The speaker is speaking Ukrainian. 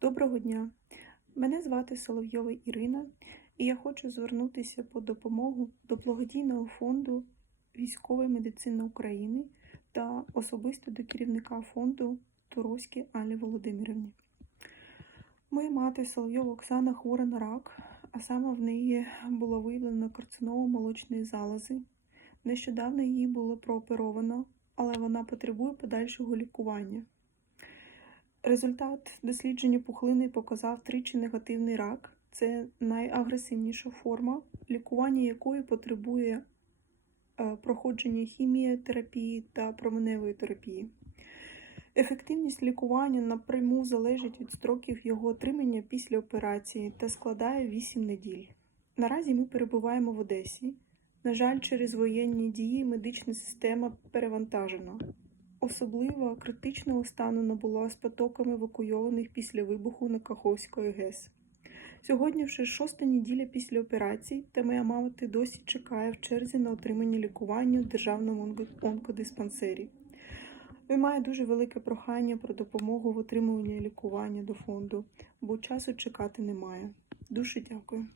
Доброго дня! Мене звати Соловйова Ірина, і я хочу звернутися по допомогу до благодійного фонду військової медицини України та особисто до керівника фонду Туровській Аллі Володимирівні. Моя мати Соловйова Оксана хвора на рак, а саме в неї було виявлено карцинома молочної залози. Нещодавно її було прооперовано, але вона потребує подальшого лікування. Результат дослідження пухлини показав тричі негативний рак. Це найагресивніша форма, лікування якої потребує е, проходження хіміотерапії та променевої терапії. Ефективність лікування напряму залежить від строків його отримання після операції та складає 8 неділь. Наразі ми перебуваємо в Одесі. На жаль, через воєнні дії медична система перевантажена. Особливо критичного стану набула з потоками евакуйованих після вибуху на Каховської ГЕС. Сьогодні вже шоста неділя після операції, та моя мати досі чекає в черзі на отримання лікування в державному онкодиспансері. Він має дуже велике прохання про допомогу в отримуванні лікування до фонду, бо часу чекати немає. Дуже дякую.